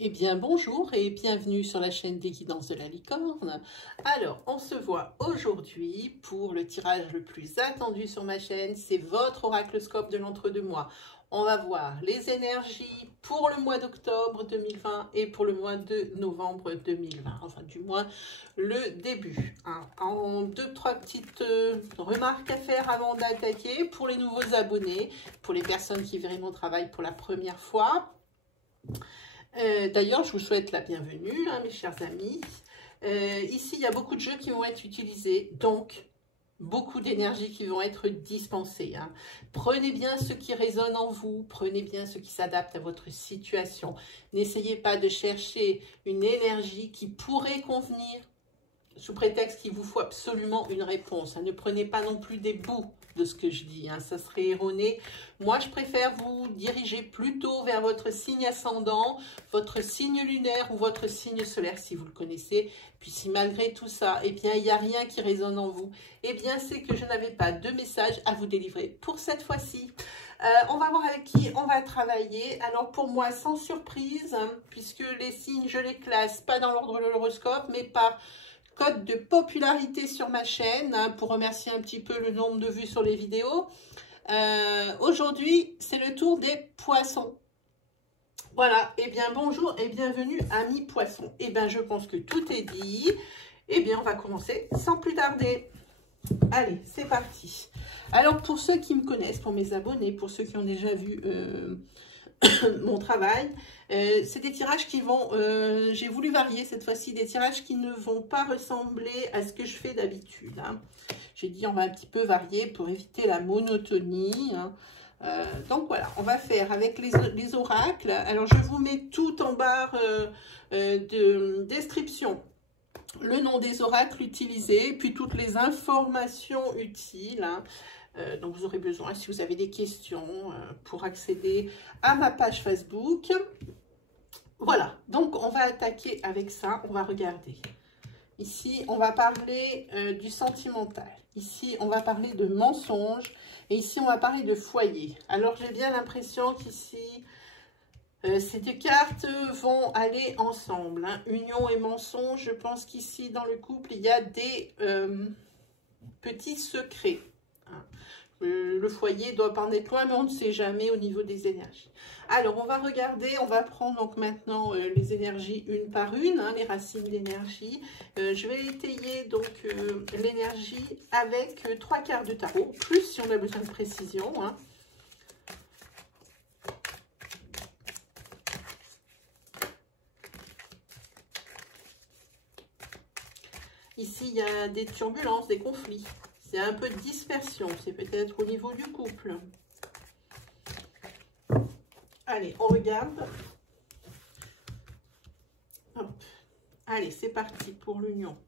Eh bien bonjour et bienvenue sur la chaîne des guidances de la licorne. Alors on se voit aujourd'hui pour le tirage le plus attendu sur ma chaîne, c'est votre oracloscope de l'entre-deux-mois. On va voir les énergies pour le mois d'octobre 2020 et pour le mois de novembre 2020, enfin du moins le début. En trois petites remarques à faire avant d'attaquer pour les nouveaux abonnés, pour les personnes qui verront mon travail pour la première fois. D'ailleurs, je vous souhaite la bienvenue, mes chers amis. Ici, il y a beaucoup de jeux qui vont être utilisés, donc beaucoup d'énergie qui vont être dispensées. Prenez bien ce qui résonne en vous, prenez bien ce qui s'adapte à votre situation. N'essayez pas de chercher une énergie qui pourrait convenir sous prétexte qu'il vous faut absolument une réponse. Ne prenez pas non plus des bouts de ce que je dis, ça serait erroné. Moi, je préfère vous diriger plutôt vers votre signe ascendant, votre signe lunaire ou votre signe solaire, si vous le connaissez. Puis si malgré tout ça, eh bien, il n'y a rien qui résonne en vous, eh bien, c'est que je n'avais pas de message à vous délivrer pour cette fois-ci. On va voir avec qui on va travailler. Alors, pour moi, sans surprise, puisque les signes, je les classe pas dans l'ordre de l'horoscope, mais par code de popularité sur ma chaîne, pour remercier un petit peu le nombre de vues sur les vidéos. Aujourd'hui, c'est le tour des poissons. Voilà, et bien bonjour et bienvenue amis poissons. Et bien je pense que tout est dit. Et bien on va commencer sans plus tarder. Allez, c'est parti. Alors pour ceux qui me connaissent, pour mes abonnés, pour ceux qui ont déjà vu mon travail, c'est des tirages qui vont, j'ai voulu varier cette fois-ci, des tirages qui ne vont pas ressembler à ce que je fais d'habitude. J'ai dit on va un petit peu varier pour éviter la monotonie. Donc voilà, on va faire avec les oracles. Alors je vous mets tout en barre de description, le nom des oracles utilisés, puis toutes les informations utiles. Donc vous aurez besoin, si vous avez des questions, pour accéder à ma page Facebook. Voilà, donc on va attaquer avec ça, on va regarder. Ici, on va parler du sentimental. Ici, on va parler de mensonge. Et ici, on va parler de foyer. Alors, j'ai bien l'impression qu'ici, ces deux cartes vont aller ensemble. Union et mensonge, je pense qu'ici, dans le couple, il y a des petits secrets. Le foyer doit pas en être loin, mais on ne sait jamais au niveau des énergies. Alors, on va regarder, on va prendre donc maintenant les énergies une par une, les racines d'énergie. Je vais étayer donc l'énergie avec 3 cartes de tarot, plus si on a besoin de précision. Ici, il y a des turbulences, des conflits. C'est un peu de dispersion, c'est peut-être au niveau du couple. Allez, on regarde. Hop. Allez, c'est parti pour l'union.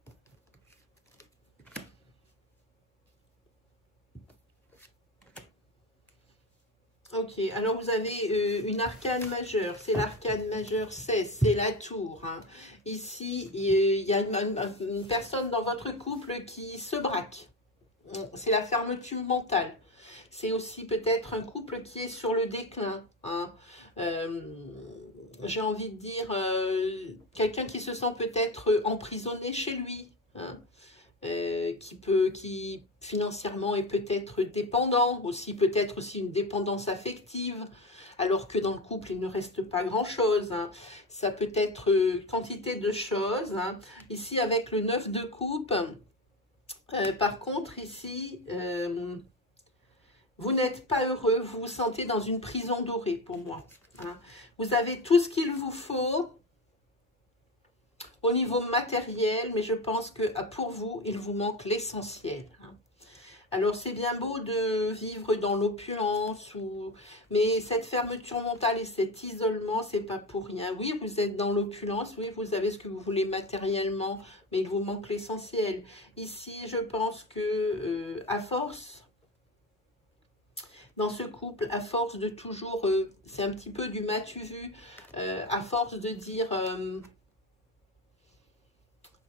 Ok, alors vous avez une arcane majeure, c'est l'arcane majeure 16, c'est la tour. Ici, il y a une personne dans votre couple qui se braque. C'est la fermeture mentale. C'est aussi peut-être un couple qui est sur le déclin. J'ai envie de dire quelqu'un qui se sent peut-être emprisonné chez lui. Qui financièrement est peut-être dépendant. Aussi peut-être aussi une dépendance affective. Alors que dans le couple, il ne reste pas grand-chose. Ça peut être quantité de choses. Ici, avec le 9 de coupe... par contre, ici, vous n'êtes pas heureux, vous vous sentez dans une prison dorée pour moi. Vous avez tout ce qu'il vous faut au niveau matériel, mais je pense que pour vous, il vous manque l'essentiel. Alors, c'est bien beau de vivre dans l'opulence, mais cette fermeture mentale et cet isolement, c'est pas pour rien. Oui, vous êtes dans l'opulence, oui, vous avez ce que vous voulez matériellement, mais il vous manque l'essentiel. Ici, je pense que à force, dans ce couple, à force de toujours, c'est un petit peu du m'as-tu vu, à force de dire...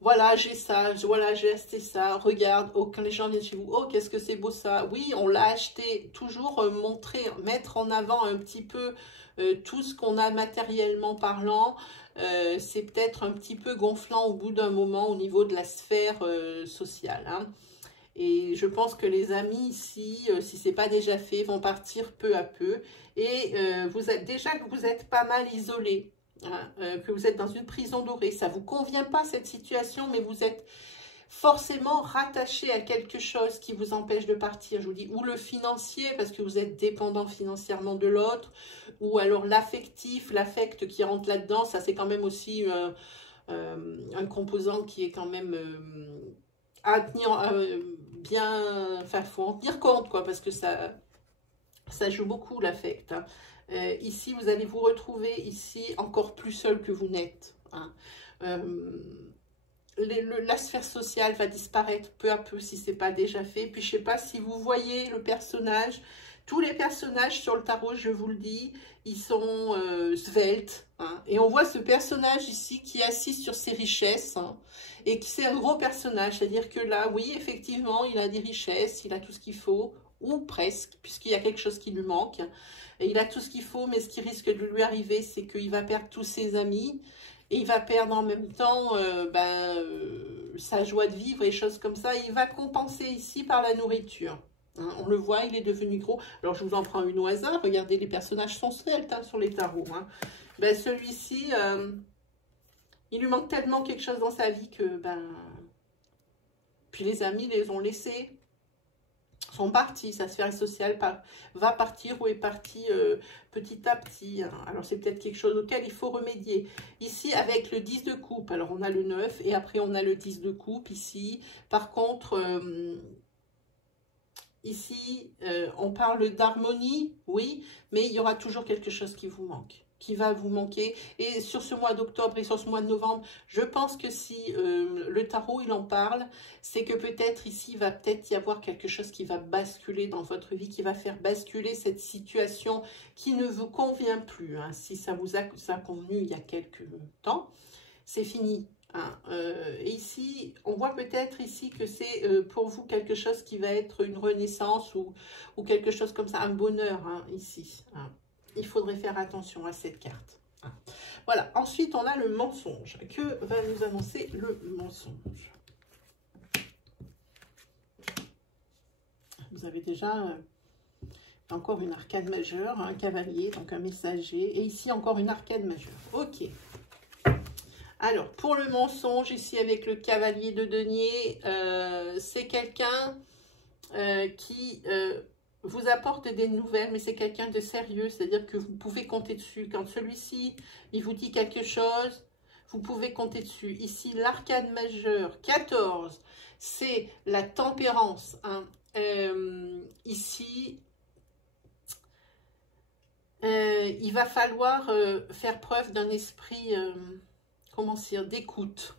voilà, j'ai ça, voilà, j'ai acheté ça, regarde, oh, quand les gens viennent chez vous, oh, qu'est-ce que c'est beau ça, oui, on l'a acheté, toujours montrer, mettre en avant un petit peu tout ce qu'on a matériellement parlant, c'est peut-être un petit peu gonflant au bout d'un moment au niveau de la sphère sociale. Hein. Et je pense que les amis ici, si ce n'est pas déjà fait, vont partir peu à peu. Et vous êtes déjà que vous êtes pas mal isolé, hein, que vous êtes dans une prison dorée. Ça ne vous convient pas cette situation, mais vous êtes forcément rattaché à quelque chose qui vous empêche de partir, je vous dis, ou le financier, parce que vous êtes dépendant financièrement de l'autre, ou alors l'affectif, l'affect qui rentre là-dedans, ça c'est quand même aussi un composant qui est quand même à tenir bien, enfin, faut en tenir compte, quoi, parce que ça joue beaucoup l'affect. Hein. Ici, vous allez vous retrouver ici encore plus seul que vous n'êtes. Hein. La sphère sociale va disparaître peu à peu si ce n'est pas déjà fait. Puis je ne sais pas si vous voyez le personnage. Tous les personnages sur le tarot, je vous le dis, ils sont sveltes. Hein. Et on voit ce personnage ici qui est assis sur ses richesses. Hein, et qui c'est un gros personnage. C'est-à-dire que là, oui, effectivement, il a des richesses, il a tout ce qu'il faut. Ou presque, puisqu'il y a quelque chose qui lui manque. Et il a tout ce qu'il faut, mais ce qui risque de lui arriver, c'est qu'il va perdre tous ses amis. Et il va perdre en même temps sa joie de vivre et choses comme ça. Il va compenser ici par la nourriture. Hein, on le voit, il est devenu gros. Alors, je vous en prends une au hasard. Regardez, les personnages sont sveltes hein, sur les tarots. Hein. Ben, celui-ci, il lui manque tellement quelque chose dans sa vie que... Puis les amis les ont laissés. Sont partis, sa sphère sociale va partir ou est partie petit à petit. Hein. Alors, c'est peut-être quelque chose auquel il faut remédier. Ici, avec le 10 de coupe, alors on a le 9 et après on a le 10 de coupe ici. Par contre, ici, on parle d'harmonie, oui, mais il y aura toujours quelque chose qui vous manque, qui va vous manquer. Et sur ce mois d'octobre et sur ce mois de novembre, je pense que si le tarot, il en parle, c'est que peut-être ici, il va peut-être y avoir quelque chose qui va basculer dans votre vie, qui va faire basculer cette situation qui ne vous convient plus. Hein. Si ça vous a convenu il y a quelques temps, c'est fini. Hein. Et ici, on voit peut-être ici que c'est pour vous quelque chose qui va être une renaissance ou quelque chose comme ça, un bonheur hein, ici. Hein. Il faudrait faire attention à cette carte. Hein. Voilà, ensuite on a le mensonge. Que va nous annoncer le mensonge? Vous avez déjà encore une arcade majeure, un cavalier, donc un messager. Et ici encore une arcade majeure. Ok. Alors, pour le mensonge, ici avec le cavalier de denier, c'est quelqu'un qui vous apporte des nouvelles, mais c'est quelqu'un de sérieux, c'est-à-dire que vous pouvez compter dessus. Quand celui-ci, il vous dit quelque chose, vous pouvez compter dessus. Ici, l'arcade majeure, 14, c'est la tempérance. Hein. Ici, il va falloir faire preuve d'un esprit... comment dire, d'écoute.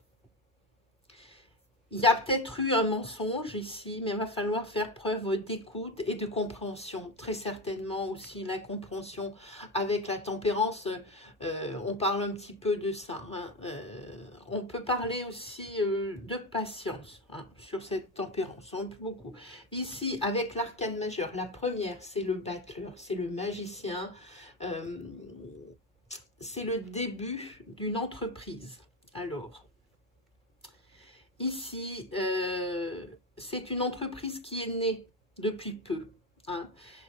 Il y a peut-être eu un mensonge ici, mais il va falloir faire preuve d'écoute et de compréhension. Très certainement aussi la compréhension avec la tempérance, on parle un petit peu de ça. Hein. On peut parler aussi de patience hein, sur cette tempérance, on peut beaucoup. Ici, avec l'arcane majeure, la première, c'est le battleur, c'est le magicien, c'est le début d'une entreprise. Alors, ici, c'est une entreprise qui est née depuis peu. Hein,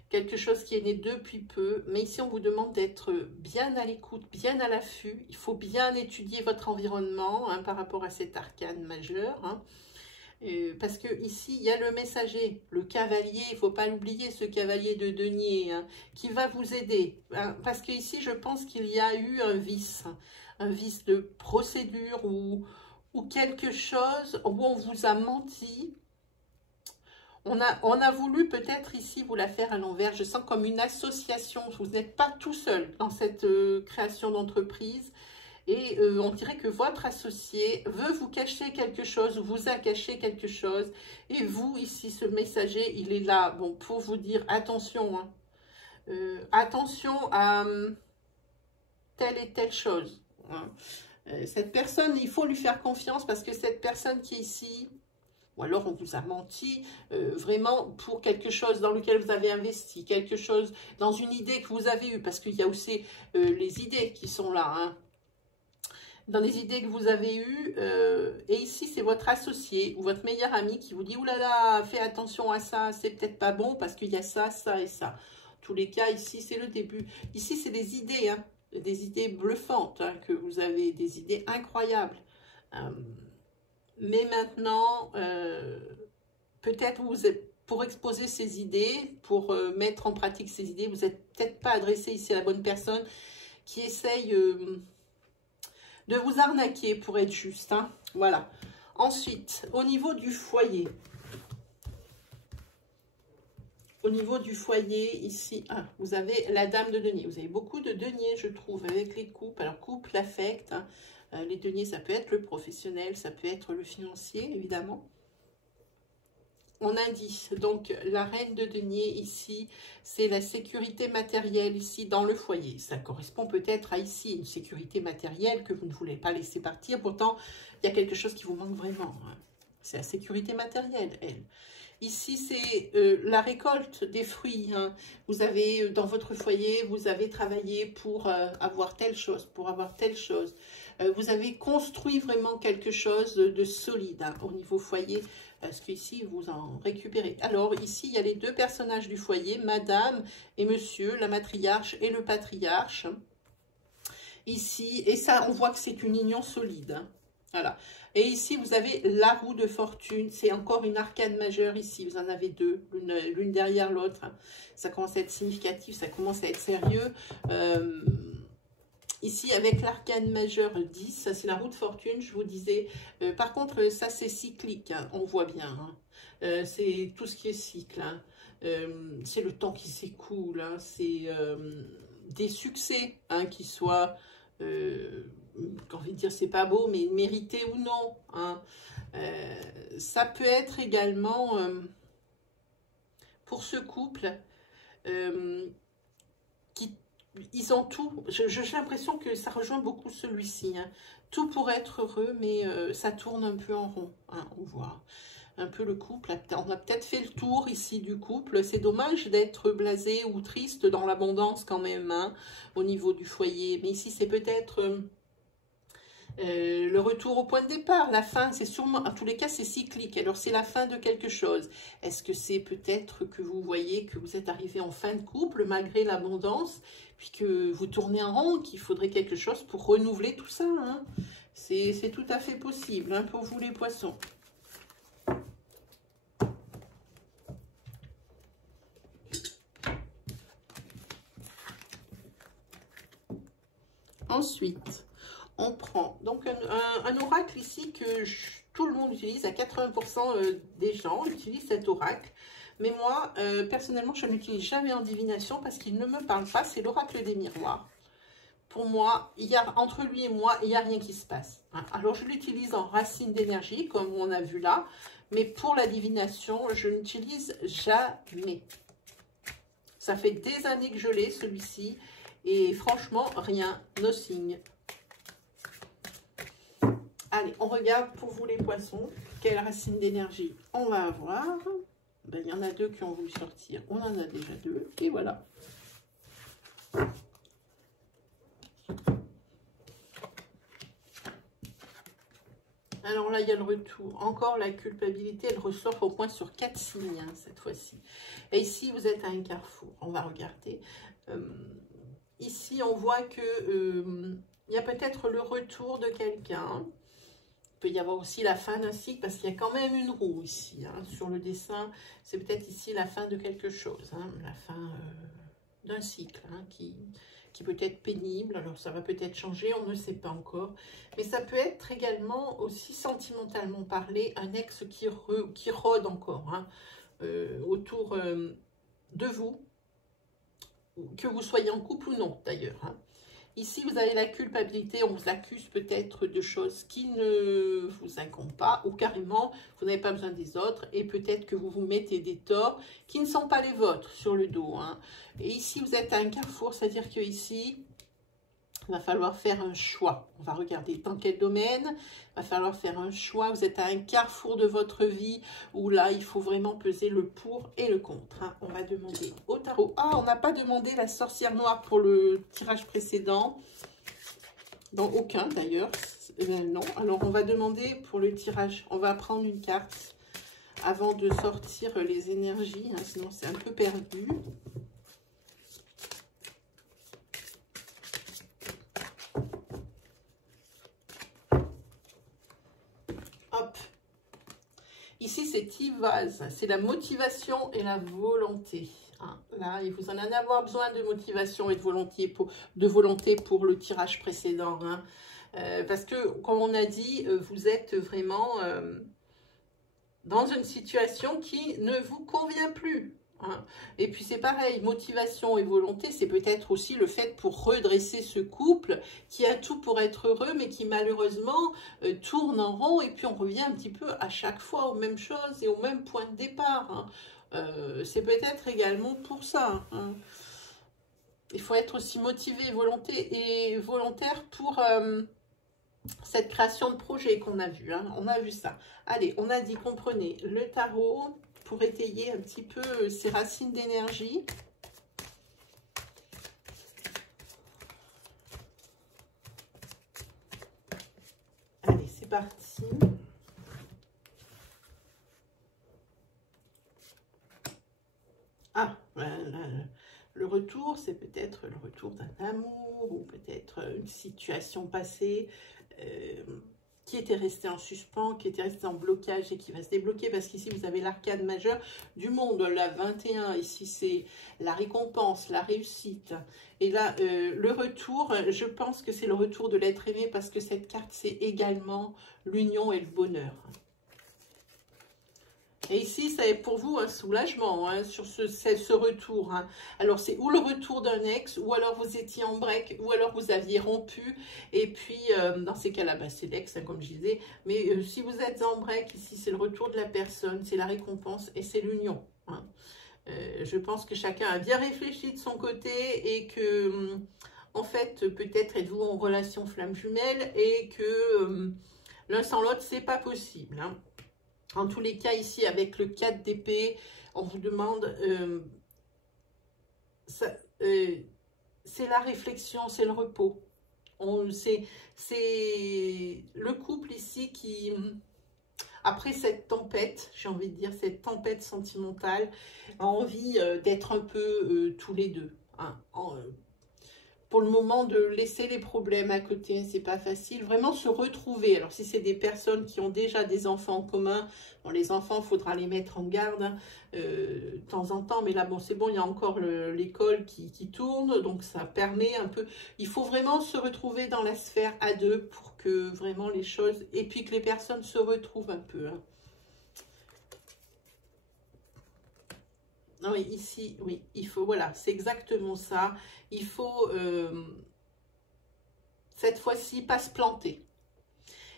quelque chose qui est né depuis peu. Mais ici, on vous demande d'être bien à l'écoute, bien à l'affût. Il faut bien étudier votre environnement hein, par rapport à cette arcane majeure. Hein. Parce que ici, il y a le messager, le cavalier, il ne faut pas l'oublier, ce cavalier de denier, hein, qui va vous aider. Hein, parce que ici, je pense qu'il y a eu un vice de procédure ou quelque chose où on vous a menti. On a voulu peut-être ici vous la faire à l'envers. Je sens comme une association. Vous n'êtes pas tout seul dans cette création d'entreprise. Et on dirait que votre associé veut vous cacher quelque chose, ou vous a caché quelque chose. Et vous, ici, ce messager, il est là bon, pour vous dire attention. Hein, attention à telle et telle chose. Hein. Cette personne, il faut lui faire confiance parce que cette personne qui est ici, ou alors on vous a menti vraiment pour quelque chose dans lequel vous avez investi, quelque chose dans une idée que vous avez eue, parce qu'il y a aussi les idées qui sont là. Hein. dans les idées que vous avez eues. Et ici, c'est votre associé ou votre meilleur ami qui vous dit « Ouh là là, fais attention à ça, c'est peut-être pas bon parce qu'il y a ça, ça et ça. » En tous les cas, ici, c'est le début. Ici, c'est des idées, hein, des idées bluffantes, hein, que vous avez, des idées incroyables. Mais maintenant, peut-être vous êtes, pour exposer ces idées, pour mettre en pratique ces idées, vous n'êtes peut-être pas adressé ici à la bonne personne qui essaye de vous arnaquer, pour être juste. Hein. Voilà. Ensuite, au niveau du foyer. Au niveau du foyer, ici, vous avez la dame de denier. Vous avez beaucoup de deniers, je trouve, avec les couples. Alors, couple, affect, hein. Les deniers, ça peut être le professionnel, ça peut être le financier, évidemment. On indice, donc, la reine de denier, ici, c'est la sécurité matérielle, ici, dans le foyer. Ça correspond peut-être à, ici, une sécurité matérielle que vous ne voulez pas laisser partir. Pourtant, il y a quelque chose qui vous manque vraiment. Hein. C'est la sécurité matérielle, elle. Ici, c'est la récolte des fruits. Hein. Vous avez, dans votre foyer, vous avez travaillé pour avoir telle chose, pour avoir telle chose. Vous avez construit vraiment quelque chose de solide, hein, au niveau foyer, parce qu'ici, vous en récupérez. Alors, ici, il y a les deux personnages du foyer, madame et monsieur, la matriarche et le patriarche. Ici, et ça, on voit que c'est une union solide. Hein. Voilà. Et ici, vous avez la roue de fortune. C'est encore une arcane majeure ici. Vous en avez deux, l'une derrière l'autre. Ça commence à être significatif, ça commence à être sérieux. Ici, avec l'arcane majeure 10, ça c'est la roue de fortune, je vous disais. Par contre, ça c'est cyclique, hein, on voit bien. Hein. C'est tout ce qui est cycle. Hein. C'est le temps qui s'écoule. Hein. C'est des succès, hein, qui soient... j'ai envie de dire c'est pas beau, mais mérité ou non. Hein. Ça peut être également pour ce couple ils ont tout. J'ai l'impression que ça rejoint beaucoup celui-ci. Hein. Tout pour être heureux, mais ça tourne un peu en rond. Hein, on voit un peu le couple. On a peut-être fait le tour ici du couple. C'est dommage d'être blasé ou triste dans l'abondance quand même, hein, au niveau du foyer. Mais ici, c'est peut-être... le retour au point de départ, la fin, c'est sûrement, en tous les cas, c'est cyclique. Alors, c'est la fin de quelque chose. Est-ce que c'est peut-être que vous voyez que vous êtes arrivé en fin de couple, malgré l'abondance, puis que vous tournez en rond, qu'il faudrait quelque chose pour renouveler tout ça, hein? C'est tout à fait possible, hein, pour vous les poissons. Ensuite... on prend donc un oracle ici que tout le monde utilise, à 80% des gens utilisent cet oracle. Mais moi, personnellement, je ne l'utilise jamais en divination parce qu'il ne me parle pas. C'est l'oracle des miroirs. Pour moi, entre lui et moi, il n'y a rien qui se passe. Hein. Alors, je l'utilise en racine d'énergie, comme on a vu là. Mais pour la divination, je n'utilise jamais. Ça fait des années que je l'ai, celui-ci. Et franchement, rien, nothing. Allez, on regarde pour vous les poissons, quelle racine d'énergie on va avoir. Ben, il y en a deux qui ont voulu sortir, on en a déjà deux, et voilà. Alors là, il y a le retour. Encore la culpabilité, elle ressort au moins sur 4 signes, hein, cette fois-ci. Et ici, vous êtes à un carrefour. On va regarder. Ici, on voit que il y a peut-être le retour de quelqu'un. Il peut y avoir aussi la fin d'un cycle, parce qu'il y a quand même une roue ici, hein, sur le dessin. C'est peut-être ici la fin de quelque chose, hein, la fin d'un cycle, hein, qui peut être pénible. Alors ça va peut-être changer, on ne sait pas encore. Mais ça peut être également, aussi sentimentalement parlé, un ex qui rôde encore, hein, autour de vous, que vous soyez en couple ou non d'ailleurs, hein. Ici, vous avez la culpabilité, on vous accuse peut-être de choses qui ne vous incombent pas, ou carrément, vous n'avez pas besoin des autres, et peut-être que vous vous mettez des torts qui ne sont pas les vôtres sur le dos. Hein. Et ici, vous êtes à un carrefour, c'est-à-dire qu'ici, il va falloir faire un choix. On va regarder dans quel domaine. Il va falloir faire un choix. Vous êtes à un carrefour de votre vie où là, il faut vraiment peser le pour et le contre. Hein. On va demander au tarot. Ah, on n'a pas demandé la sorcière noire pour le tirage précédent. Dans aucun d'ailleurs. Non. Alors on va demander pour le tirage. On va prendre une carte avant de sortir les énergies. Hein, sinon c'est un peu perdu. Hop. Ici c'est Tivaz. C'est la motivation et la volonté. Là, vous en allez avoir besoin de motivation et de volonté pour le tirage précédent. Hein. Parce que, comme on a dit, vous êtes vraiment dans une situation qui ne vous convient plus. Hein. Et puis, c'est pareil, motivation et volonté, c'est peut-être aussi le fait pour redresser ce couple qui a tout pour être heureux, mais qui malheureusement tourne en rond. Et puis, on revient un petit peu à chaque fois aux mêmes choses et au même point de départ. Hein. C'est peut-être également pour ça. Hein. Il faut être aussi motivé et volontaire pour cette création de projet qu'on a vu. Hein. On a vu ça. Allez, on a dit qu'on prenait le tarot pour étayer un petit peu ces racines d'énergie. Allez, c'est parti. Ah, le retour, c'est peut-être le retour d'un amour ou peut-être une situation passée qui était restée en suspens, qui était restée en blocage et qui va se débloquer parce qu'ici, vous avez l'arcane majeure du monde, la 21. Ici, c'est la récompense, la réussite. Et là, le retour, je pense que c'est le retour de l'être aimé parce que cette carte, c'est également l'union et le bonheur. Et ici, ça est pour vous un soulagement hein, sur ce retour. Hein. Alors, c'est ou le retour d'un ex, ou alors vous étiez en break, ou alors vous aviez rompu. Et puis, dans ces cas-là, bah, c'est l'ex, hein, comme je disais. Mais si vous êtes en break, ici, c'est le retour de la personne, c'est la récompense et c'est l'union. Hein. Je pense que chacun a bien réfléchi de son côté et que, en fait, peut-être êtes-vous en relation flamme jumelle et que l'un sans l'autre, c'est pas possible. Hein. En tous les cas, ici, avec le 4 d'épée, on vous demande, c'est la réflexion, c'est le repos. C'est le couple ici qui, après cette tempête, j'ai envie de dire, cette tempête sentimentale, a envie d'être un peu tous les deux. Hein, pour le moment, de laisser les problèmes à côté, c'est pas facile. Vraiment se retrouver. Alors, si c'est des personnes qui ont déjà des enfants en commun, bon, les enfants, il faudra les mettre en garde hein, de temps en temps. Mais là, bon, c'est bon, il y a encore l'école qui tourne. Donc, ça permet un peu... Il faut vraiment se retrouver dans la sphère à deux pour que vraiment les choses... Et puis que les personnes se retrouvent un peu. Hein. Non, ici, oui, il faut, voilà, c'est exactement ça. Il faut, cette fois-ci, pas se planter.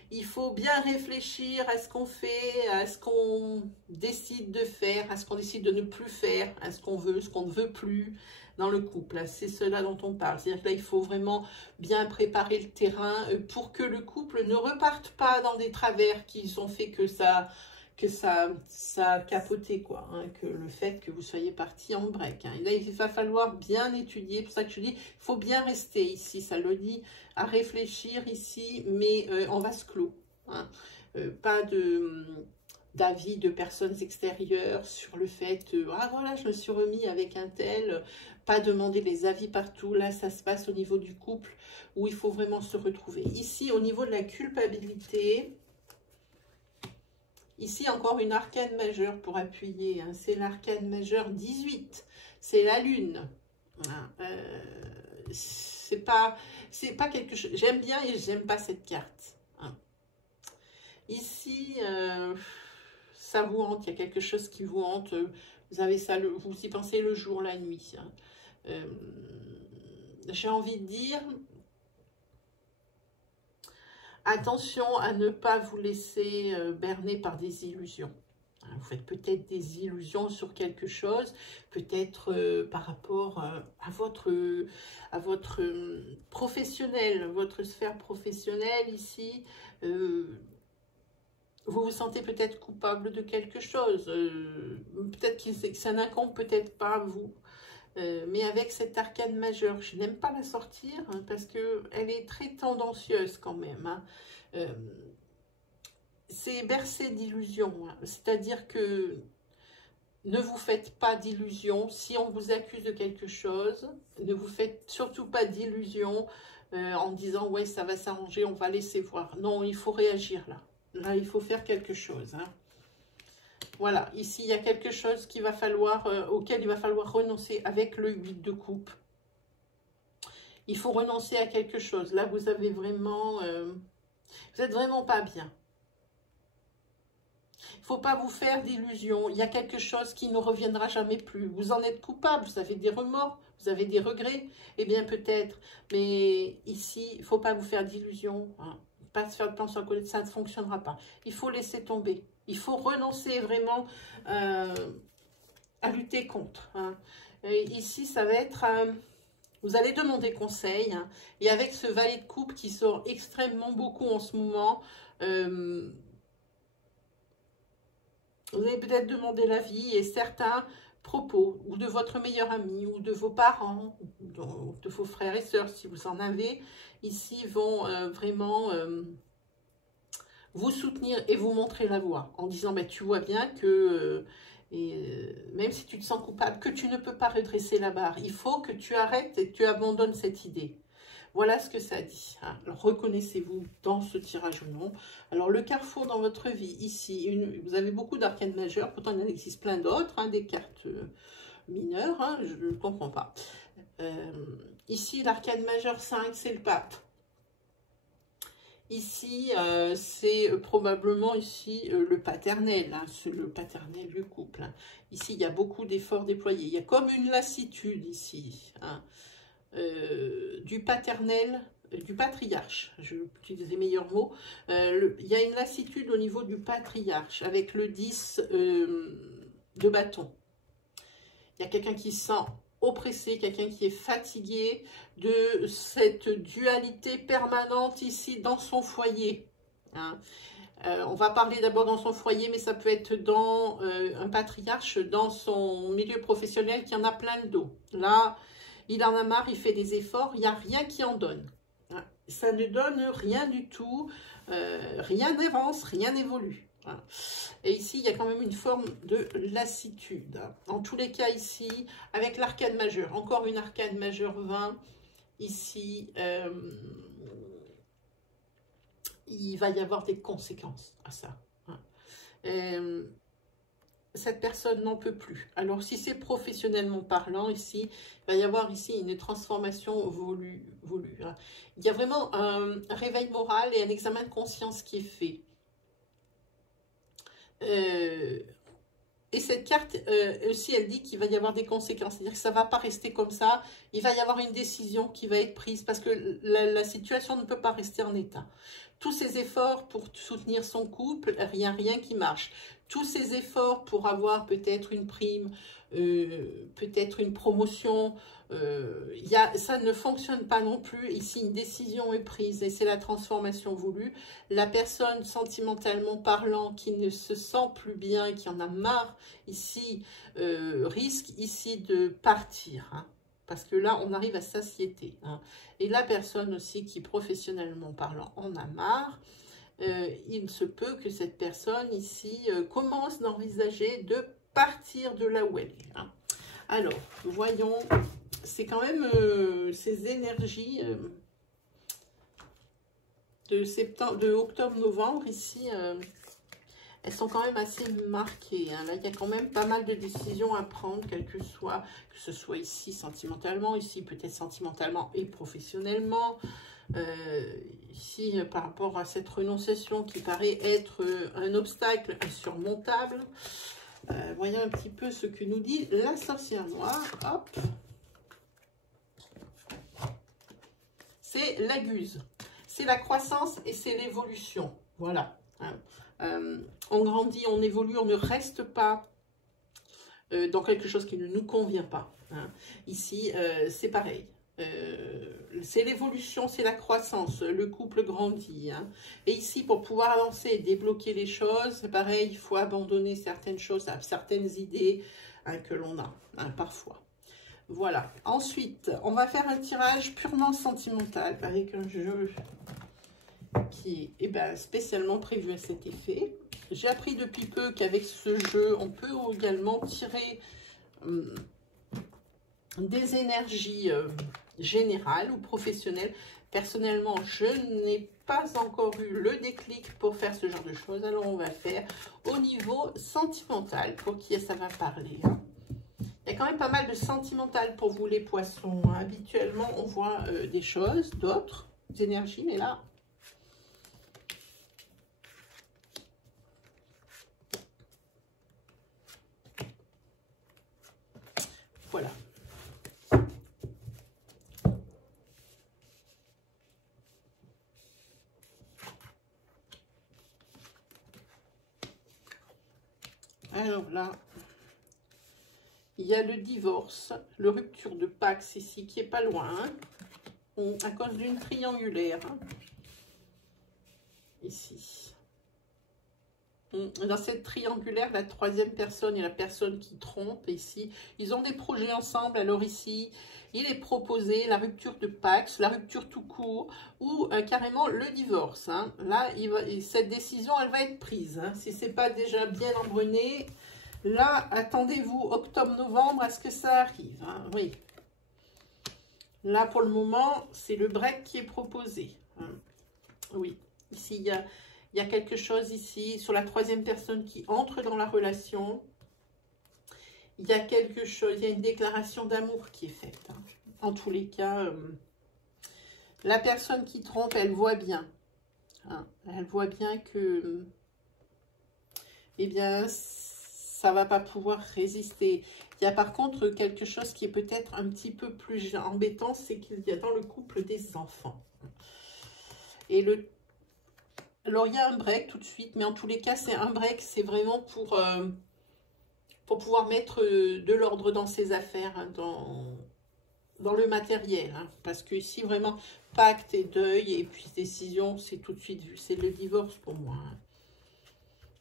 Il faut bien réfléchir à ce qu'on fait, à ce qu'on décide de faire, à ce qu'on décide de ne plus faire, à ce qu'on veut, ce qu'on ne veut plus dans le couple. C'est cela dont on parle. C'est-à-dire que là, il faut vraiment bien préparer le terrain pour que le couple ne reparte pas dans des travers qui ont fait que ça a capoté, quoi, hein, que le fait que vous soyez parti en break. Hein. Et là, il va falloir bien étudier, pour ça que je dis, il faut bien rester ici, ça le dit, à réfléchir ici, mais en vase clos. Hein. Pas d'avis de personnes extérieures sur le fait, ah voilà, je me suis remis avec un tel, pas demander les avis partout, là, ça se passe au niveau du couple, où il faut vraiment se retrouver. Ici, au niveau de la culpabilité... Ici, encore une arcane majeure pour appuyer. Hein. C'est l'arcane majeure 18. C'est la lune. Voilà. C'est pas quelque chose... J'aime bien et j'aime pas cette carte. Hein. Ici, ça vous hante. Il y a quelque chose qui vous hante. Vous avez ça, vous y pensez le jour, la nuit. Hein. J'ai envie de dire... Attention à ne pas vous laisser berner par des illusions. Vous faites peut-être des illusions sur quelque chose, peut-être par rapport à votre professionnel, votre sphère professionnelle ici. Vous vous sentez peut-être coupable de quelque chose. Peut-être que ça n'incombe peut-être pas à vous. mais avec cette arcane majeure. Je n'aime pas la sortir hein, parce qu'elle est très tendancieuse quand même. Hein. C'est bercé d'illusions, hein. C'est-à-dire que ne vous faites pas d'illusions. Si on vous accuse de quelque chose, ne vous faites surtout pas d'illusions en disant « ouais, ça va s'arranger, on va laisser voir ». Non, il faut réagir là. Là, il faut faire quelque chose. Hein. Voilà, ici, il y a quelque chose qu'il va falloir, auquel il va falloir renoncer avec le 8 de coupe. Il faut renoncer à quelque chose. Là, vous avez vraiment... vous n'êtes vraiment pas bien. Il ne faut pas vous faire d'illusions. Il y a quelque chose qui ne reviendra jamais plus. Vous en êtes coupable, vous avez des remords, vous avez des regrets. Eh bien, peut-être. Mais ici, il ne faut pas vous faire d'illusions. Hein. Pas se faire de plan sur le côté, ça ne fonctionnera pas. Il faut laisser tomber. Il faut renoncer vraiment à lutter contre. Hein. Ici, ça va être... vous allez demander conseil. Hein, et avec ce valet de coupe qui sort extrêmement beaucoup en ce moment... vous allez peut-être demander l'avis et certains propos, ou de votre meilleur ami, ou de vos parents, ou de vos frères et sœurs, si vous en avez, ici vont vraiment vous soutenir et vous montrer la voie, en disant, bah, tu vois bien que, même si tu te sens coupable, que tu ne peux pas redresser la barre. Il faut que tu arrêtes et que tu abandonnes cette idée. Voilà ce que ça dit. Hein. Alors, reconnaissez-vous dans ce tirage ou non. Alors, le carrefour dans votre vie, ici, vous avez beaucoup d'arcanes majeures. Pourtant, il en existe plein d'autres, hein, des cartes mineures. Hein, je ne comprends pas. Ici, l'arcane majeure 5, c'est le pape. Ici, c'est probablement ici le paternel. Hein, c'est le paternel du couple. Hein. Ici, il y a beaucoup d'efforts déployés. Il y a comme une lassitude ici. Hein. Du paternel, du patriarche, je vais utiliser les meilleurs mots, il y a une lassitude au niveau du patriarche avec le 10 de bâton. Il y a quelqu'un qui se sent oppressé, quelqu'un qui est fatigué de cette dualité permanente ici dans son foyer. Hein. On va parler d'abord dans son foyer, mais ça peut être dans un patriarche, dans son milieu professionnel qui en a plein le dos. Là, il en a marre, il fait des efforts, il n'y a rien qui en donne. Ça ne donne rien du tout, rien n'avance, rien n'évolue. Et ici, il y a quand même une forme de lassitude. En tous les cas, ici, avec l'arcane majeure, encore une arcane majeure 20, ici, il va y avoir des conséquences à ça. Cette personne n'en peut plus. Alors, si c'est professionnellement parlant, ici, il va y avoir ici une transformation voulue. Hein. Il y a vraiment un réveil moral et un examen de conscience qui est fait. Et cette carte, aussi, elle dit qu'il va y avoir des conséquences. C'est-à-dire que ça ne va pas rester comme ça. Il va y avoir une décision qui va être prise parce que la situation ne peut pas rester en état. Tous ces efforts pour soutenir son couple, rien qui marche. Tous ces efforts pour avoir peut-être une prime, peut-être une promotion, ça ne fonctionne pas non plus. Ici, une décision est prise et c'est la transformation voulue. La personne, sentimentalement parlant, qui ne se sent plus bien, qui en a marre, ici, risque ici de partir. Hein, parce que là, on arrive à satiété. Hein. Et la personne aussi qui, professionnellement parlant, en a marre. Il se peut que cette personne ici commence d'envisager de partir de là où elle est. Hein. Alors, voyons, c'est quand même ces énergies de octobre-novembre ici, elles sont quand même assez marquées. Hein. Là, il y a quand même pas mal de décisions à prendre, que ce soit ici sentimentalement, ici peut-être sentimentalement et professionnellement. Ici, par rapport à cette renonciation qui paraît être un obstacle insurmontable. Voyons un petit peu ce que nous dit la sorcière noire. Hop. C'est la guse. C'est la croissance et c'est l'évolution. Voilà. On grandit, on évolue, on ne reste pas dans quelque chose qui ne nous convient pas. Hein. Ici, c'est pareil. C'est l'évolution, c'est la croissance, le couple grandit. Hein. Et ici, pour pouvoir avancer et débloquer les choses, c'est pareil, il faut abandonner certaines choses, certaines idées hein, que l'on a, hein, parfois. Voilà. Ensuite, on va faire un tirage purement sentimental avec un jeu qui est spécialement prévu à cet effet. J'ai appris depuis peu qu'avec ce jeu, on peut également tirer des énergies générales ou professionnelles. Personnellement, je n'ai pas encore eu le déclic pour faire ce genre de choses. Alors, on va faire au niveau sentimental, pour qui ça va parler. Hein. Il y a quand même pas mal de sentimental pour vous, les poissons. Hein. Habituellement, on voit des choses, d'autres énergies, mais là... Voilà. Alors là, il y a le divorce, le rupture de Pax ici qui est pas loin, hein, à cause d'une triangulaire. Hein, ici. Dans cette triangulaire, la troisième personne et la personne qui trompe ici, ils ont des projets ensemble. Alors ici, il est proposé la rupture de Pax, la rupture tout court ou carrément le divorce. Hein. Là, cette décision, elle va être prise. Hein. Si ce n'est pas déjà bien embruné, là, attendez-vous octobre-novembre à ce que ça arrive. Hein. Oui. Là, pour le moment, c'est le break qui est proposé. Hein. Oui. Ici, il y a quelque chose ici sur la troisième personne qui entre dans la relation. Il y a quelque chose, il y a une déclaration d'amour qui est faite. Hein. En tous les cas, la personne qui trompe, elle voit bien. Hein. Elle voit bien que, eh bien, ça ne va pas pouvoir résister. Il y a par contre quelque chose qui est peut-être un petit peu plus embêtant, c'est qu'il y a dans le couple des enfants. Et alors, il y a un break tout de suite, mais en tous les cas, c'est un break, c'est vraiment pour pouvoir mettre de l'ordre dans ses affaires, hein, dans le matériel. Hein, parce que ici, vraiment, pacte et deuil, et puis décision, c'est tout de suite vu. C'est le divorce pour moi. Hein.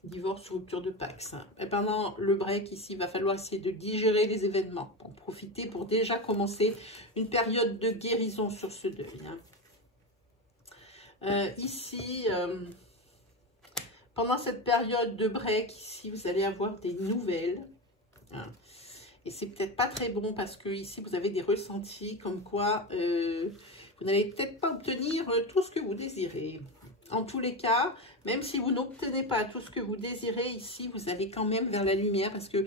Divorce, rupture de Pax. Hein. Et pendant le break, ici, il va falloir essayer de digérer les événements. En profiter pour déjà commencer une période de guérison sur ce deuil. Hein. Ici, pendant cette période de break, ici, vous allez avoir des nouvelles. Hein. Et c'est peut-être pas très bon parce que ici, vous avez des ressentis comme quoi vous n'allez peut-être pas obtenir tout ce que vous désirez. En tous les cas, même si vous n'obtenez pas tout ce que vous désirez, ici, vous allez quand même vers la lumière parce que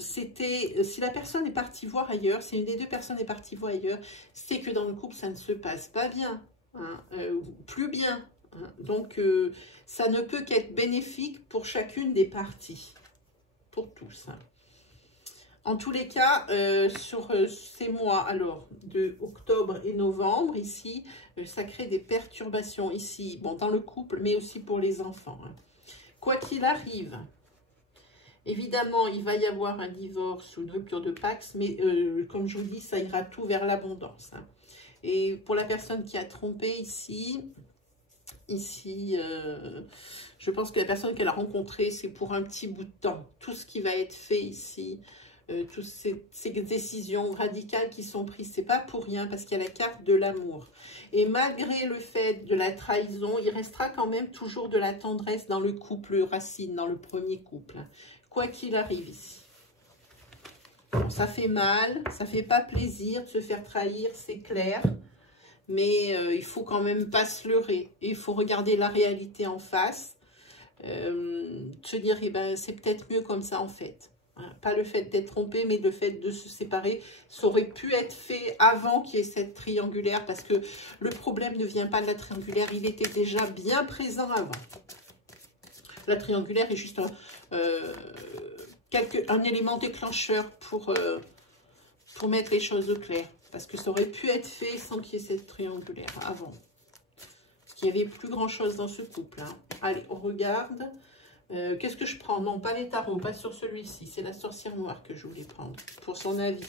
si la personne est partie voir ailleurs, si une des deux personnes est partie voir ailleurs, c'est que dans le couple, ça ne se passe pas bien. Hein, plus bien. Hein. Donc, ça ne peut qu'être bénéfique pour chacune des parties. Pour tous. Hein. En tous les cas, sur ces mois, alors, de octobre et novembre, ici, ça crée des perturbations ici, bon, dans le couple, mais aussi pour les enfants. Hein. Quoi qu'il arrive, évidemment, il va y avoir un divorce ou une rupture de Pax, mais comme je vous dis, ça ira tout vers l'abondance. Hein. Et pour la personne qui a trompé ici, je pense que la personne qu'elle a rencontrée, c'est pour un petit bout de temps. Tout ce qui va être fait ici, toutes ces décisions radicales qui sont prises, c'est pas pour rien parce qu'il y a la carte de l'amour. Et malgré le fait de la trahison, il restera quand même toujours de la tendresse dans le couple racine, dans le premier couple. Quoi qu'il arrive ici. Bon, ça fait mal, ça fait pas plaisir de se faire trahir, c'est clair. Mais il faut quand même pas se leurrer. Il faut regarder la réalité en face. Se dire, eh ben, c'est peut-être mieux comme ça en fait. Hein, pas le fait d'être trompé, mais le fait de se séparer. Ça aurait pu être fait avant qu'il y ait cette triangulaire. Parce que le problème ne vient pas de la triangulaire. Il était déjà bien présent avant. La triangulaire est juste un élément déclencheur pour mettre les choses au clair. Parce que ça aurait pu être fait sans qu'il y ait cette triangulaire avant. Il n'y avait plus grand chose dans ce couple. Hein. Allez, on regarde. Qu'est-ce que je prends? Non, pas les tarots, pas sur celui-ci. C'est la sorcière noire que je voulais prendre pour son avis.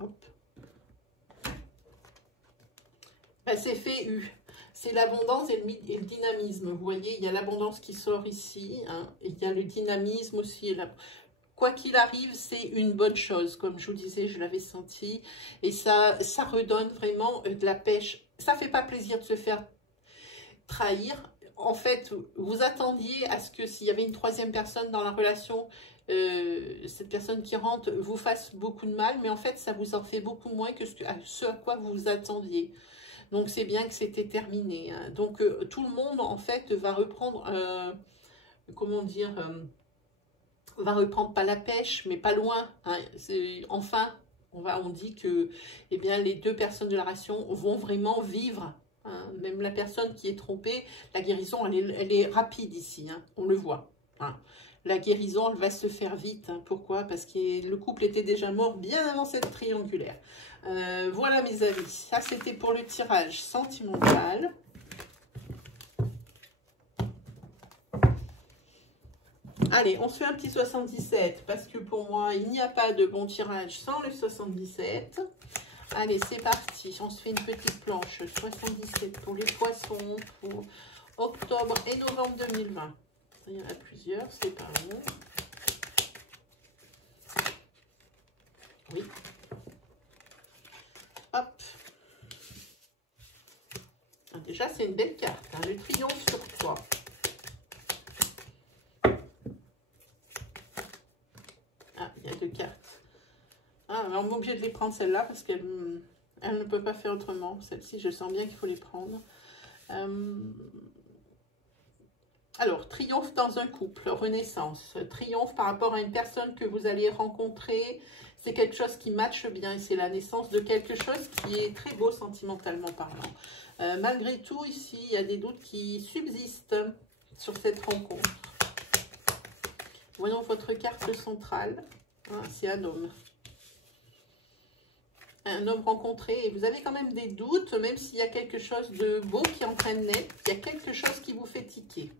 Hop. Ben, c'est fait U. c'est l'abondance et le dynamisme. Vous voyez, il y a l'abondance qui sort ici, hein, et il y a le dynamisme aussi. Et quoi qu'il arrive, c'est une bonne chose. Comme je vous disais, je l'avais senti. Et ça redonne vraiment de la pêche. Ça fait pas plaisir de se faire trahir. En fait, vous attendiez à ce que s'il y avait une troisième personne dans la relation, cette personne qui rentre vous fasse beaucoup de mal. Mais en fait, ça vous en fait beaucoup moins que ce à quoi vous vous attendiez. Donc, c'est bien que c'était terminé. Hein. Donc, tout le monde, en fait, va reprendre, comment dire, va reprendre pas la pêche, mais pas loin. Hein. Enfin, on dit que eh bien, les deux personnes de la relation vont vraiment vivre. Hein. Même la personne qui est trompée, la guérison, elle est rapide ici. Hein. On le voit. Hein. La guérison, elle va se faire vite. Hein. Pourquoi? Parce que le couple était déjà mort bien avant cette triangulaire. Voilà mes amis, ça c'était pour le tirage sentimental. Allez, on se fait un petit 77 parce que pour moi, il n'y a pas de bon tirage sans le 77. Allez, c'est parti, on se fait une petite planche 77 pour les poissons pour octobre et novembre 2020. Il y en a plusieurs, c'est pas bon. Oui. Hop. Déjà, c'est une belle carte. Hein, le triomphe sur 3. Ah, il y a 2 cartes. Ah, on est obligé de les prendre celle-là parce qu'elle ne peut pas faire autrement. Celle-ci, je sens bien qu'il faut les prendre. Alors, triomphe dans un couple, renaissance. Triomphe par rapport à une personne que vous allez rencontrer. C'est quelque chose qui matche bien et c'est la naissance de quelque chose qui est très beau sentimentalement parlant. Malgré tout, ici, il y a des doutes qui subsistent sur cette rencontre. Voyons votre carte centrale. Ah, c'est un homme. Un homme rencontré. Et vous avez quand même des doutes, même s'il y a quelque chose de beau qui est en train de naître. Il y a quelque chose qui vous fait tiquer.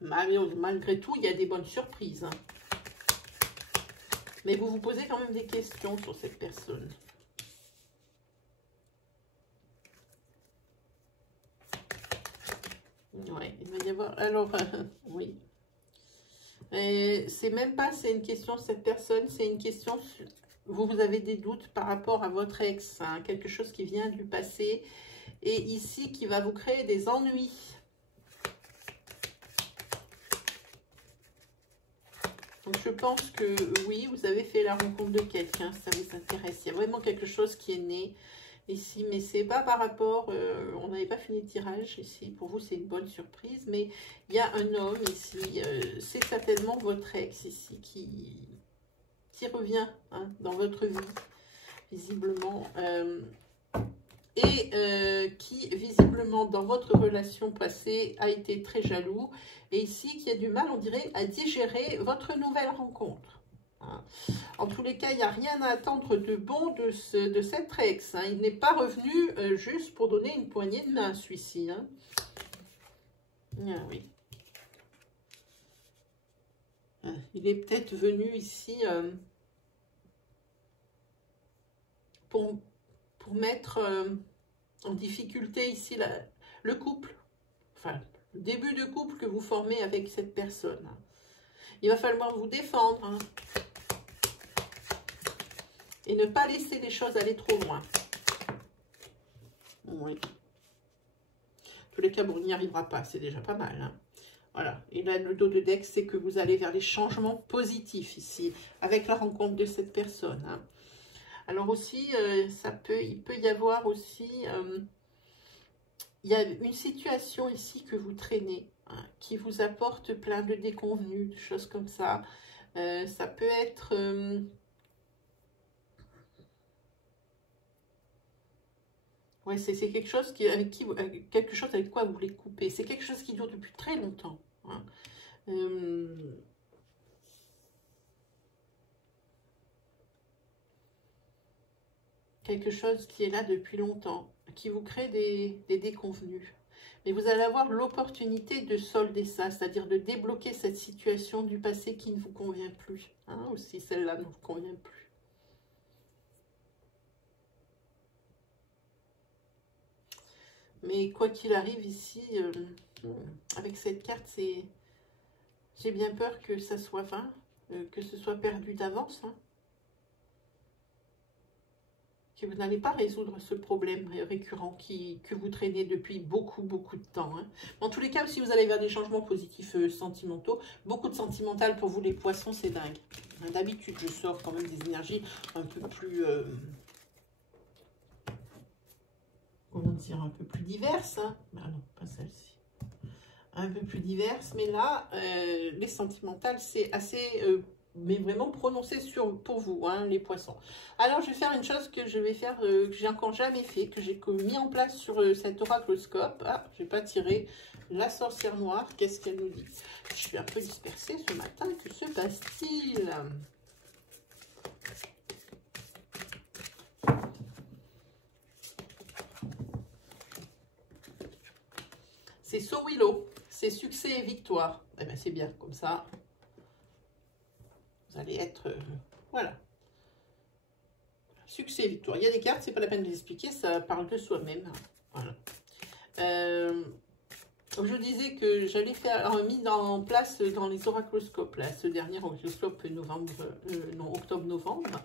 Malgré tout, il y a des bonnes surprises. Hein. Mais vous vous posez quand même des questions sur cette personne. Ouais, il va y avoir... Alors, oui. C'est même pas, c'est une question de cette personne, c'est une question... Vous avez des doutes par rapport à votre ex. Hein, quelque chose qui vient du passé. Et ici, qui va vous créer des ennuis. Donc, je pense que oui, vous avez fait la rencontre de quelqu'un, ça vous intéresse. Il y a vraiment quelque chose qui est né ici, mais c'est pas par rapport... on n'avait pas fini le tirage ici. Pour vous, c'est une bonne surprise, mais il y a un homme ici. C'est certainement votre ex ici qui revient hein, dans votre vie, visiblement. Qui, visiblement, dans votre relation passée, a été très jaloux. Et ici, qui a du mal, on dirait, à digérer votre nouvelle rencontre. Hein. En tous les cas, il n'y a rien à attendre de bon de cet ex. Hein. Il n'est pas revenu juste pour donner une poignée de main, celui-ci. Hein. Ah, oui. Il est peut-être venu ici pour mettre en difficulté ici le couple. Enfin, le début de couple que vous formez avec cette personne. Il va falloir vous défendre. Hein, et ne pas laisser les choses aller trop loin. Oui. En tous les cas, bon, il n'y arrivera pas. C'est déjà pas mal. Hein. Voilà. Et là, le dos de deck, c'est que vous allez vers les changements positifs ici, avec la rencontre de cette personne. Hein. Alors aussi, il peut y avoir aussi... il y a une situation ici que vous traînez, hein, qui vous apporte plein de déconvenues, de choses comme ça. Ça peut être... ouais, c'est quelque chose quelque chose avec quoi vous voulez couper. C'est quelque chose qui dure depuis très longtemps. Hein. Quelque chose qui est là depuis longtemps, qui vous crée des déconvenues. Et vous allez avoir l'opportunité de solder ça, c'est-à-dire de débloquer cette situation du passé qui ne vous convient plus. Hein, ou si celle-là ne vous convient plus. Mais quoi qu'il arrive ici, avec cette carte, j'ai bien peur que ça soit vain, que ce soit perdu d'avance. Hein. Que vous n'allez pas résoudre ce problème récurrent que vous traînez depuis beaucoup de temps. Hein. En tous les cas, si vous allez vers des changements positifs sentimentaux, beaucoup de sentimental pour vous les poissons, c'est dingue. D'habitude, je sors quand même des énergies un peu plus... comment dire, un peu plus diverses. Hein. Ah non, pas celle-ci. Un peu plus diverses, mais là, les sentimentales, c'est assez... mais vraiment prononcé pour vous, hein, les poissons. Alors, je vais faire une chose que je vais faire, que j'ai encore jamais fait, que j'ai mis en place sur cet oracloscope. Ah, je n'ai pas tiré la sorcière noire. Qu'est-ce qu'elle nous dit? Je suis un peu dispersée ce matin. Que se passe-t-il? C'est Sowilo. C'est succès et victoire. Eh bien, c'est bien, comme ça. Vous allez être... voilà. Succès et victoire. Il y a des cartes, c'est pas la peine de les expliquer, ça parle de soi-même. Voilà. Je disais que j'allais faire mis en place dans les oracloscopes, là, ce dernier oracloscope octobre-novembre.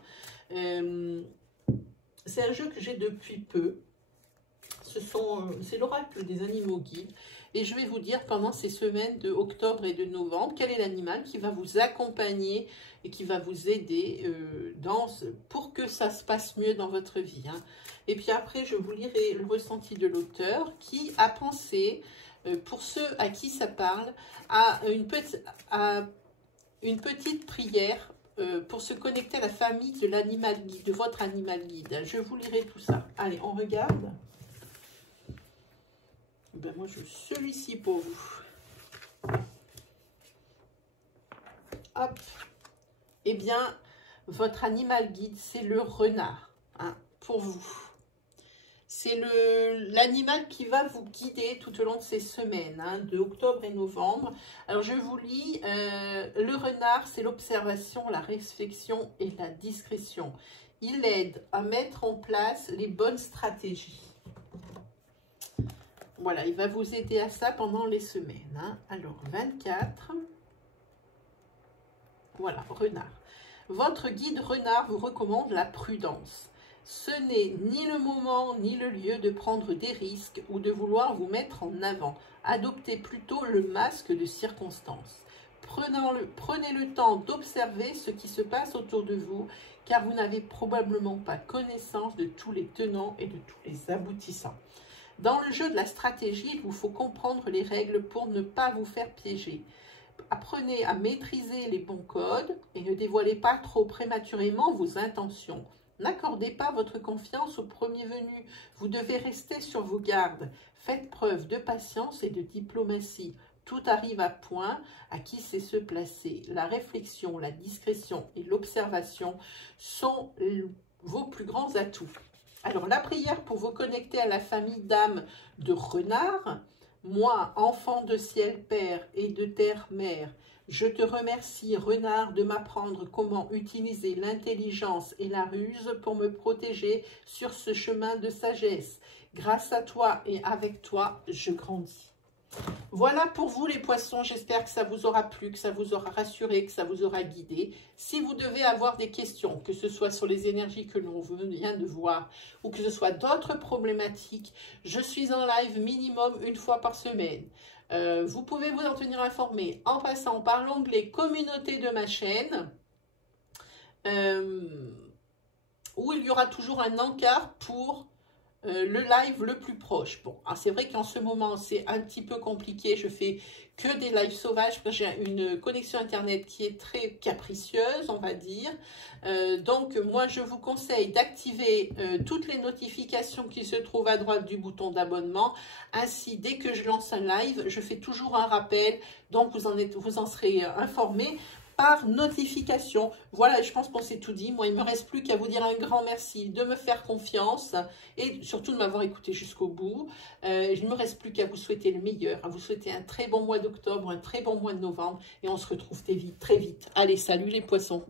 C'est un jeu que j'ai depuis peu. C'est l'oracle des animaux guides. Et je vais vous dire pendant ces semaines de octobre et de novembre, quel est l'animal qui va vous accompagner et qui va vous aider pour que ça se passe mieux dans votre vie. Hein. Et puis après, je vous lirai le ressenti de l'auteur qui a pensé, pour ceux à qui ça parle, à une petite prière pour se connecter à la famille de l'animal guide, de votre animal guide. Je vous lirai tout ça. Allez, on regarde. Ben moi, je celui-ci pour vous. Hop. Eh bien, votre animal guide, c'est le renard, hein, pour vous. C'est l'animal qui va vous guider tout au long de ces semaines, hein, de octobre et novembre. Alors, je vous lis, le renard, c'est l'observation, la réflexion et la discrétion. Il aide à mettre en place les bonnes stratégies. Voilà, il va vous aider à ça pendant les semaines. Hein. Alors, 24. Voilà, renard. Votre guide renard vous recommande la prudence. Ce n'est ni le moment ni le lieu de prendre des risques ou de vouloir vous mettre en avant. Adoptez plutôt le masque de circonstance. Prenez le temps d'observer ce qui se passe autour de vous, car vous n'avez probablement pas connaissance de tous les tenants et de tous les aboutissants. Dans le jeu de la stratégie, il vous faut comprendre les règles pour ne pas vous faire piéger. Apprenez à maîtriser les bons codes et ne dévoilez pas trop prématurément vos intentions. N'accordez pas votre confiance au premier venu. Vous devez rester sur vos gardes. Faites preuve de patience et de diplomatie. Tout arrive à point à qui sait se placer. La réflexion, la discrétion et l'observation sont vos plus grands atouts. Alors, la prière pour vous connecter à la famille d'âmes de renard. Moi, enfant de ciel père et de terre mère, je te remercie, renard, de m'apprendre comment utiliser l'intelligence et la ruse pour me protéger sur ce chemin de sagesse. Grâce à toi et avec toi, je grandis. Voilà pour vous les poissons, j'espère que ça vous aura plu, que ça vous aura rassuré, que ça vous aura guidé. Si vous devez avoir des questions, que ce soit sur les énergies que l'on vient de voir ou que ce soit d'autres problématiques, je suis en live minimum une fois par semaine. Vous pouvez vous en tenir informé en passant par l'onglet communauté de ma chaîne où il y aura toujours un encart pour le live le plus proche. Bon, c'est vrai qu'en ce moment, c'est un petit peu compliqué. Je fais que des lives sauvages parce que j'ai une connexion Internet qui est très capricieuse, on va dire. Donc, moi, je vous conseille d'activer toutes les notifications qui se trouvent à droite du bouton d'abonnement. Ainsi, dès que je lance un live, je fais toujours un rappel. Donc, vous en serez informés. par notification. Voilà, je pense qu'on s'est tout dit. Moi, il ne me reste plus qu'à vous dire un grand merci, de me faire confiance et surtout de m'avoir écouté jusqu'au bout. Il ne me reste plus qu'à vous souhaiter le meilleur, à vous souhaiter un très bon mois d'octobre, un très bon mois de novembre et on se retrouve très vite. Allez, salut les poissons!